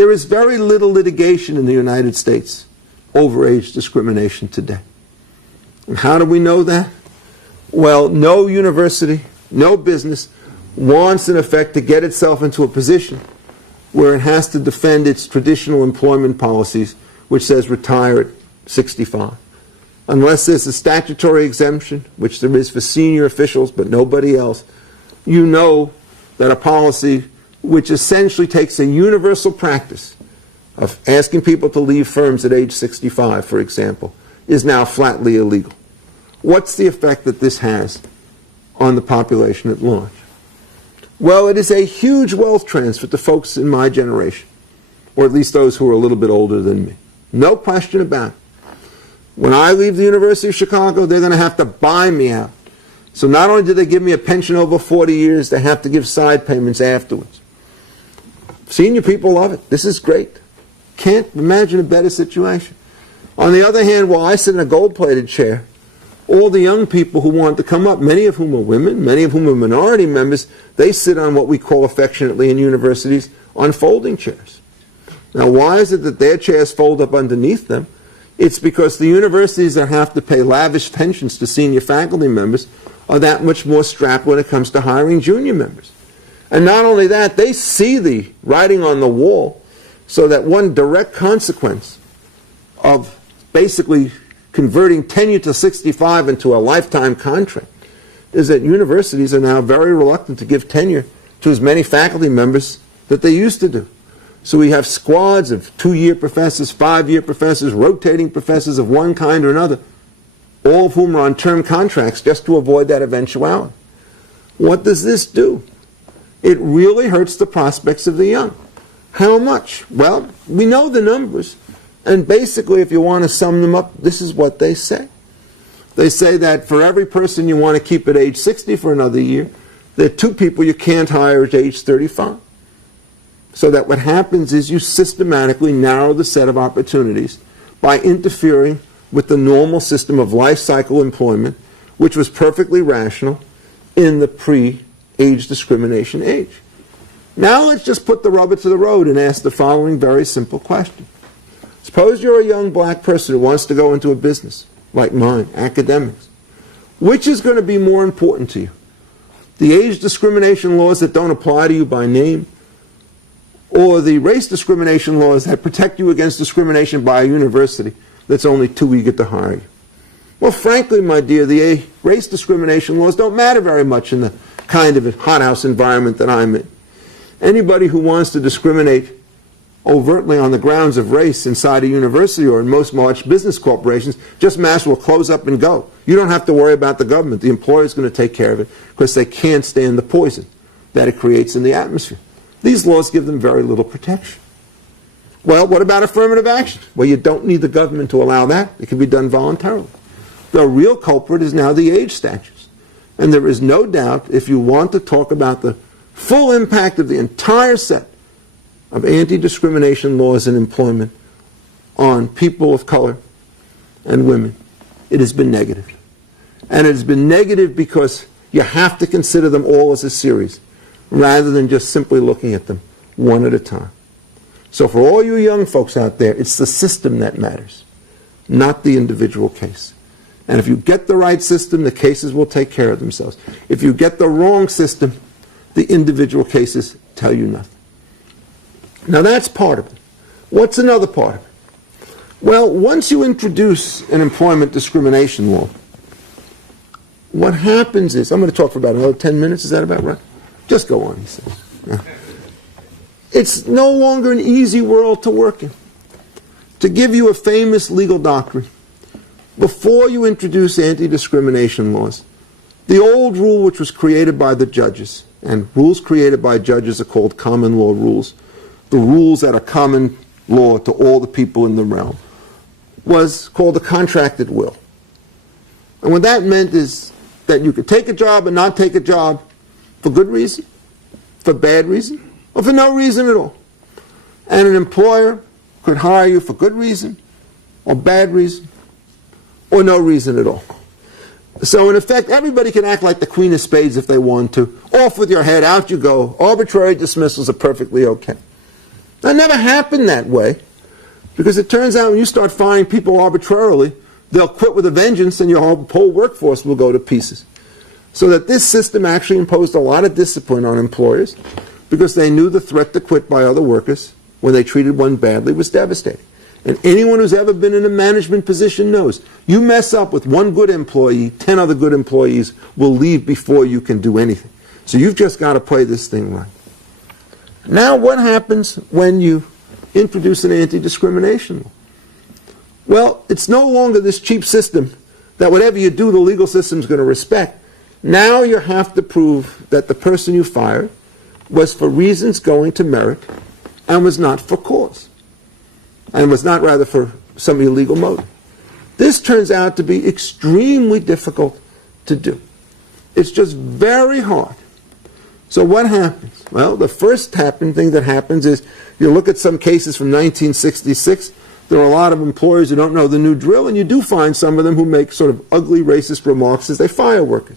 There is very little litigation in the United States over age discrimination today. And how do we know that? Well, no university, no business wants, in effect, to get itself into a position where it has to defend its traditional employment policies, which says retire at 65. Unless there's a statutory exemption, which there is for senior officials but nobody else, you know that a policy which essentially takes a universal practice of asking people to leave firms at age 65, for example, is now flatly illegal. What's the effect that this has on the population at large? Well, it is a huge wealth transfer to folks in my generation, or at least those who are a little bit older than me. No question about it. When I leave the University of Chicago, they're going to have to buy me out. So not only do they give me a pension over 40 years, they have to give side payments afterwards. Senior people love it. This is great. Can't imagine a better situation. On the other hand, while I sit in a gold-plated chair, all the young people who want to come up, many of whom are women, many of whom are minority members, they sit on what we call affectionately in universities on folding chairs. Now, why is it that their chairs fold up underneath them? It's because the universities that have to pay lavish pensions to senior faculty members are that much more strapped when it comes to hiring junior members. And not only that, they see the writing on the wall, so that one direct consequence of basically converting tenure to 65 into a lifetime contract is that universities are now very reluctant to give tenure to as many faculty members that they used to do. So we have squads of 2-year professors, 5-year professors, rotating professors of one kind or another, all of whom are on term contracts just to avoid that eventuality. What does this do? It really hurts the prospects of the young. How much? Well, we know the numbers. And basically, if you want to sum them up, this is what they say. They say that for every person you want to keep at age 60 for another year, there are 2 people you can't hire at age 35. So that what happens is you systematically narrow the set of opportunities by interfering with the normal system of life cycle employment, which was perfectly rational in the pre-age discrimination age. Now let's just put the rubber to the road and ask the following very simple question. Suppose you're a young black person who wants to go into a business like mine, academics. Which is going to be more important to you? The age discrimination laws that don't apply to you by name, or the race discrimination laws that protect you against discrimination by a university that's only too eager to hire you? Well, frankly, my dear, the race discrimination laws don't matter very much in the kind of hothouse environment that I'm in. Anybody who wants to discriminate overtly on the grounds of race inside a university or in most large business corporations just might as well close up and go. You don't have to worry about the government. The employer is going to take care of it because they can't stand the poison that it creates in the atmosphere. These laws give them very little protection. Well, what about affirmative action? Well, you don't need the government to allow that. It can be done voluntarily. The real culprit is now the age statutes. And there is no doubt, if you want to talk about the full impact of the entire set of anti-discrimination laws in employment on people of color and women, it has been negative. And it has been negative because you have to consider them all as a series, rather than just simply looking at them one at a time. So for all you young folks out there, it's the system that matters, not the individual case. And if you get the right system, the cases will take care of themselves. If you get the wrong system, the individual cases tell you nothing. Now that's part of it. What's another part of it? Well, once you introduce an employment discrimination law, what happens is, I'm going to talk for about another 10 minutes, is that about right? Just go on, he says. Yeah. It's no longer an easy world to work in. To give you a famous legal doctrine, before you introduce anti-discrimination laws, the old rule which was created by the judges, and rules created by judges are called common law rules, the rules that are common law to all the people in the realm, was called a contract at will. And what that meant is that you could take a job and not take a job for good reason, for bad reason, or for no reason at all. And an employer could hire you for good reason, or bad reason, or no reason at all. So in effect, everybody can act like the Queen of Spades if they want to. Off with your head, out you go. Arbitrary dismissals are perfectly okay. That never happened that way, because it turns out when you start firing people arbitrarily, they'll quit with a vengeance and your whole workforce will go to pieces. So that this system actually imposed a lot of discipline on employers because they knew the threat to quit by other workers when they treated one badly was devastating. And anyone who's ever been in a management position knows you mess up with one good employee, 10 other good employees will leave before you can do anything. So you've just got to play this thing right. Now what happens when you introduce an anti-discrimination law? Well, it's no longer this cheap system that whatever you do, the legal system's going to respect. Now you have to prove that the person you fired was for reasons going to merit and was not for cause. And was not rather for some illegal motive. This turns out to be extremely difficult to do. It's just very hard. So what happens? Well, the first thing that happens is you look at some cases from 1966. There are a lot of employers who don't know the new drill, and you do find some of them who make sort of ugly racist remarks as they fire workers.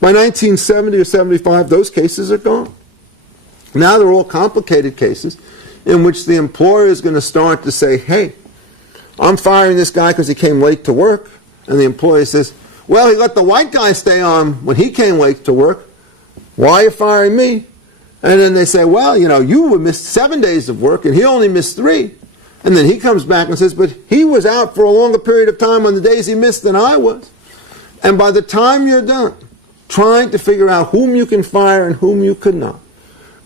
By 1970 or 75, those cases are gone. Now they're all complicated cases in which the employer is going to start to say, hey, I'm firing this guy because he came late to work. And the employer says, well, he let the white guy stay on when he came late to work. Why are you firing me? And then they say, well, you know, you missed 7 days of work and he only missed 3. And then he comes back and says, but he was out for a longer period of time on the days he missed than I was. And by the time you're done trying to figure out whom you can fire and whom you could not,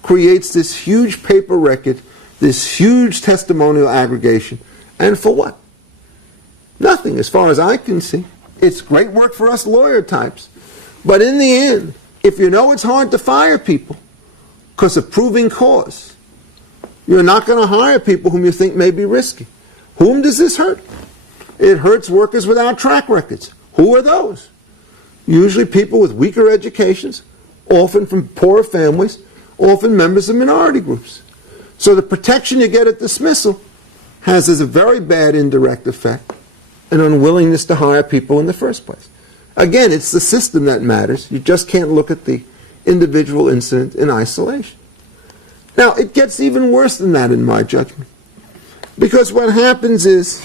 creates this huge paper record, this huge testimonial aggregation. And for what? Nothing, as far as I can see. It's great work for us lawyer types. But in the end, if you know it's hard to fire people because of proving cause, you're not going to hire people whom you think may be risky. Whom does this hurt? It hurts workers without track records. Who are those? Usually people with weaker educations, often from poorer families, often members of minority groups. So the protection you get at dismissal has as a very bad indirect effect an unwillingness to hire people in the first place. Again, it's the system that matters. You just can't look at the individual incident in isolation. Now, it gets even worse than that in my judgment. Because what happens is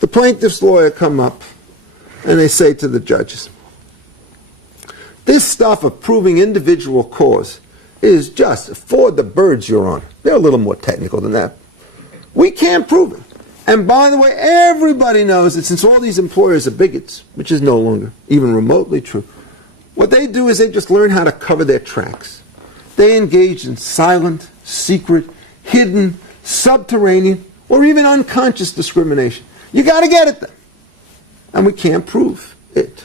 the plaintiff's lawyer come up and they say to the judges, this stuff of proving individual cause is just for the birds, Your Honor. They're a little more technical than that. We can't prove it. And by the way, everybody knows that since all these employers are bigots, which is no longer even remotely true, what they do is they just learn how to cover their tracks. They engage in silent, secret, hidden, subterranean, or even unconscious discrimination. You got to get at them. And we can't prove it.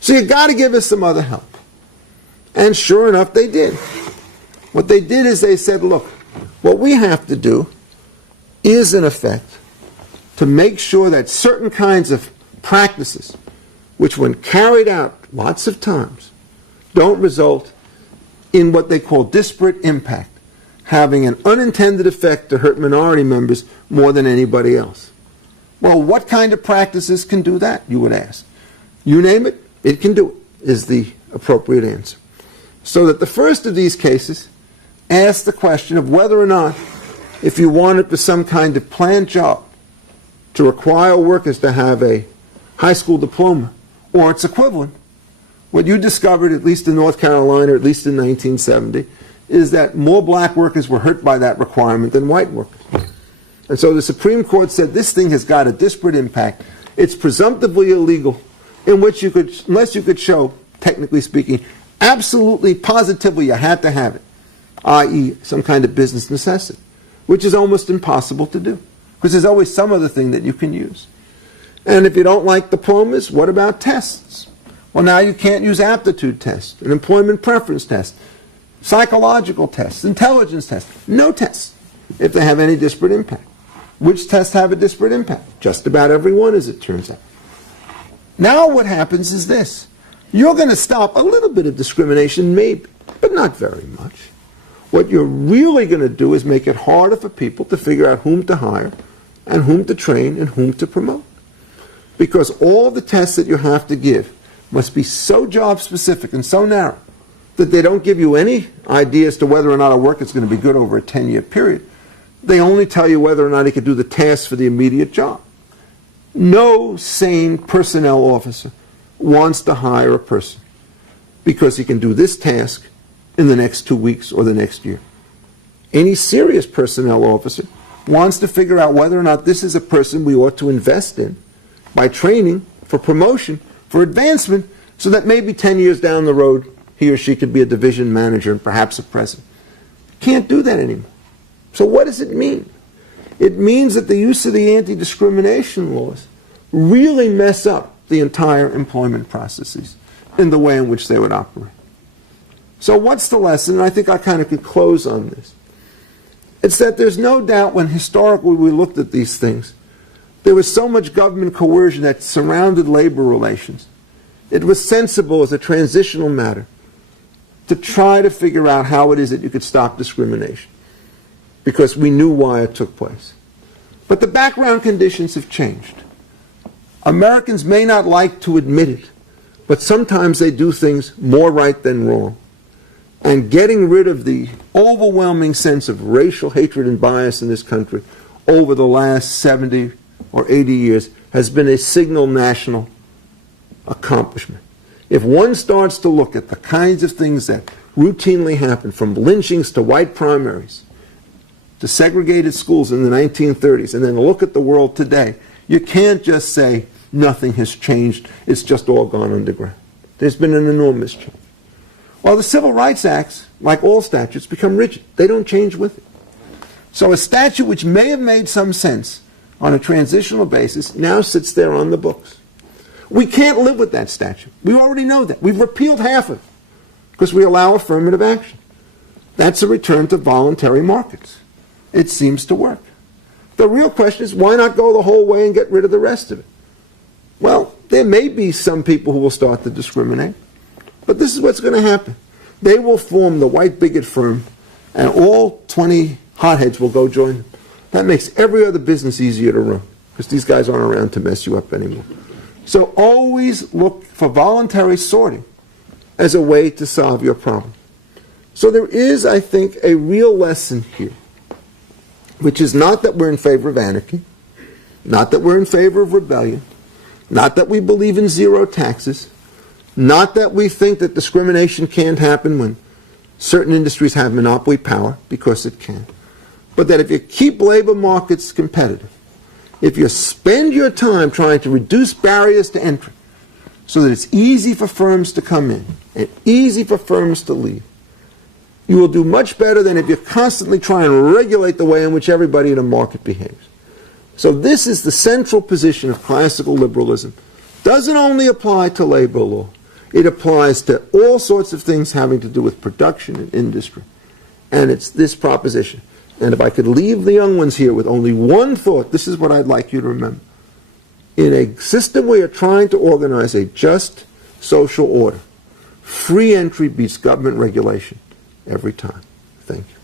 So you got to give us some other help. And sure enough, they did. What they did is they said, look, what we have to do is, in effect, to make sure that certain kinds of practices, which when carried out lots of times, don't result in what they call disparate impact, having an unintended effect to hurt minority members more than anybody else. Well, what kind of practices can do that, you would ask? You name it, it can do it, is the appropriate answer. So that the first of these cases asks the question of whether or not, if you wanted for some kind of planned job to require workers to have a high school diploma or its equivalent, what you discovered, at least in North Carolina, or at least in 1970, is that more black workers were hurt by that requirement than white workers. And so the Supreme Court said this thing has got a disparate impact. It's presumptively illegal, in which you could, unless you could show, technically speaking, absolutely, positively you had to have it, i.e. some kind of business necessity, which is almost impossible to do, because there's always some other thing that you can use. And if you don't like diplomas, what about tests? Well, now you can't use aptitude tests, an employment preference test, psychological tests, intelligence tests. No tests if they have any disparate impact. Which tests have a disparate impact? Just about every one, as it turns out. Now what happens is this. You're going to stop a little bit of discrimination, maybe, but not very much. What you're really going to do is make it harder for people to figure out whom to hire and whom to train and whom to promote. Because all the tests that you have to give must be so job specific and so narrow that they don't give you any idea as to whether or not a work is going to be good over a 10-year period. They only tell you whether or not he could do the task for the immediate job. No sane personnel officer wants to hire a person because he can do this task in the next 2 weeks or the next year. Any serious personnel officer wants to figure out whether or not this is a person we ought to invest in by training, for promotion, for advancement, so that maybe 10 years down the road he or she could be a division manager and perhaps a president. Can't do that anymore. So what does it mean? It means that the use of the anti-discrimination laws really mess up the entire employment processes in the way in which they would operate. So what's the lesson? And I think I kind of could close on this. It's that there's no doubt when historically we looked at these things, there was so much government coercion that surrounded labor relations. It was sensible as a transitional matter to try to figure out how it is that you could stop discrimination, because we knew why it took place. But the background conditions have changed. Americans may not like to admit it, but sometimes they do things more right than wrong. And getting rid of the overwhelming sense of racial hatred and bias in this country over the last 70 or 80 years has been a signal national accomplishment. If one starts to look at the kinds of things that routinely happen, from lynchings to white primaries to segregated schools in the 1930s, and then look at the world today, you can't just say nothing has changed, it's just all gone underground. There's been an enormous change. Well, the Civil Rights Acts, like all statutes, become rigid. They don't change with it. So a statute which may have made some sense on a transitional basis now sits there on the books. We can't live with that statute. We already know that. We've repealed half of it because we allow affirmative action. That's a return to voluntary markets. It seems to work. The real question is, why not go the whole way and get rid of the rest of it? Well, there may be some people who will start to discriminate, but this is what's going to happen. They will form the white bigot firm, and all 20 hotheads will go join them. That makes every other business easier to run, because these guys aren't around to mess you up anymore. So always look for voluntary sorting as a way to solve your problem. So there is, I think, a real lesson here, which is not that we're in favor of anarchy, not that we're in favor of rebellion, not that we believe in zero taxes, not that we think that discrimination can't happen when certain industries have monopoly power, because it can, but that if you keep labor markets competitive, if you spend your time trying to reduce barriers to entry so that it's easy for firms to come in and easy for firms to leave, you will do much better than if you constantly try and regulate the way in which everybody in a market behaves. So this is the central position of classical liberalism. Doesn't only apply to labor law. It applies to all sorts of things having to do with production and industry. And it's this proposition. And if I could leave the young ones here with only one thought, this is what I'd like you to remember. In a system where you're trying to organize a just social order, free entry beats government regulation every time. Thank you.